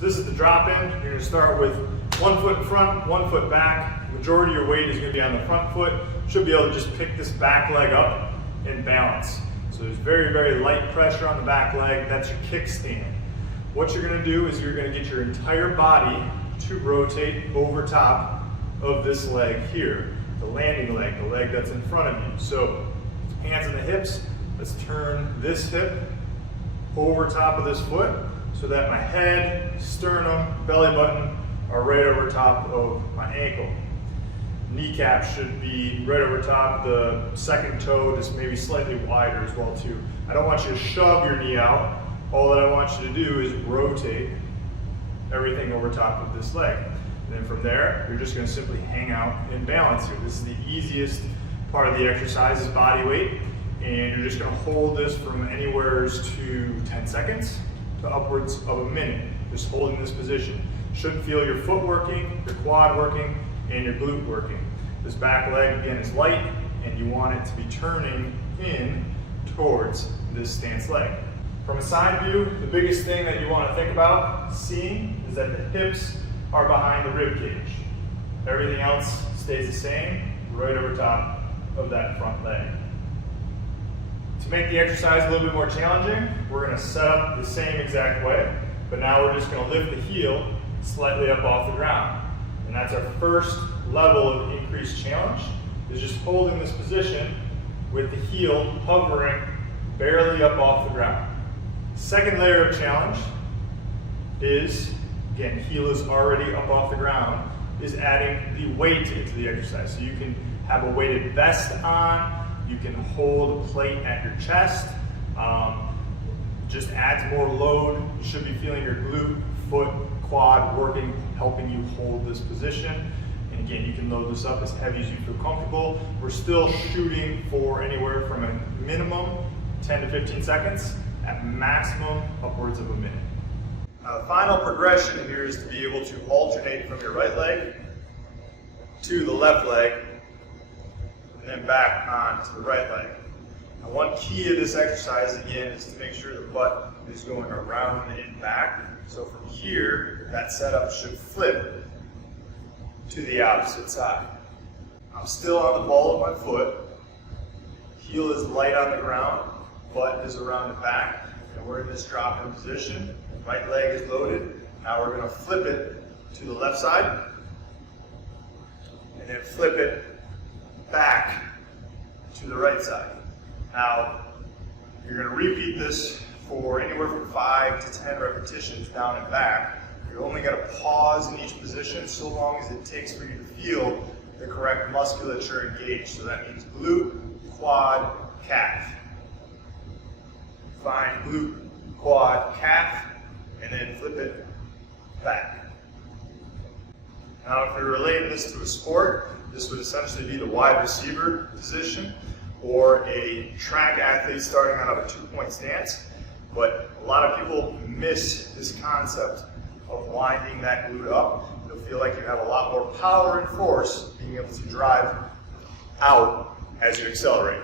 So this is the drop in. You're going to start with 1 foot in front, 1 foot back. Majority of your weight is going to be on the front foot. Should be able to just pick this back leg up and balance. So there's very, very light pressure on the back leg. That's your kickstand. What you're going to do is you're going to get your entire body to rotate over top of this leg here, the landing leg, the leg that's in front of you. So hands on the hips. Let's turn this hip over top of this foot so that my head, sternum, belly button are right over top of my ankle. Kneecap should be right over top, the second toe just maybe slightly wider as well too. I don't want you to shove your knee out. All that I want you to do is rotate everything over top of this leg. And then from there, you're just going to simply hang out in balance here. This is the easiest part of the exercise, is body weight. And you're just going to hold this from anywhere to 10 seconds to upwards of a minute. Just holding this position. Should feel your foot working, your quad working, and your glute working. This back leg, again, is light, and you want it to be turning in towards this stance leg. From a side view, the biggest thing that you want to think about seeing is that the hips are behind the rib cage. Everything else stays the same, right over top of that front leg. To make the exercise a little bit more challenging, we're going to set up the same exact way, but now we're just going to lift the heel slightly up off the ground. And that's our first level of increased challenge, is just holding this position with the heel hovering barely up off the ground. Second layer of challenge is, again, heel is already up off the ground, is adding the weight into the exercise. So you can have a weighted vest on, you can hold a plate at your chest, just adds more load. You should be feeling your glute, foot, quad working, helping you hold this position. And again, you can load this up as heavy as you feel comfortable. We're still shooting for anywhere from a minimum 10 to 15 seconds, at maximum upwards of a minute. Now the final progression here is to be able to alternate from your right leg to the left leg, and then back on to the right leg. Now one key of this exercise, again, is to make sure the butt is going around and back. So from here, that setup should flip to the opposite side. I'm still on the ball of my foot. Heel is light on the ground, butt is around the back, and we're in this drop-in position. Right leg is loaded. Now we're going to flip it to the left side, and then flip it back to the right side. Now, you're going to repeat this for anywhere from 5 to 10 repetitions down and back. You're only going to pause in each position so long as it takes for you to feel the correct musculature engaged. So that means glute, quad, calf. Find glute, quad, calf, and then flip it back. Now if you're relating this to a sport, this would essentially be the wide receiver position, or a track athlete starting out of a two-point stance. But a lot of people miss this concept of winding that glute up. You'll feel like you have a lot more power and force being able to drive out as you accelerate.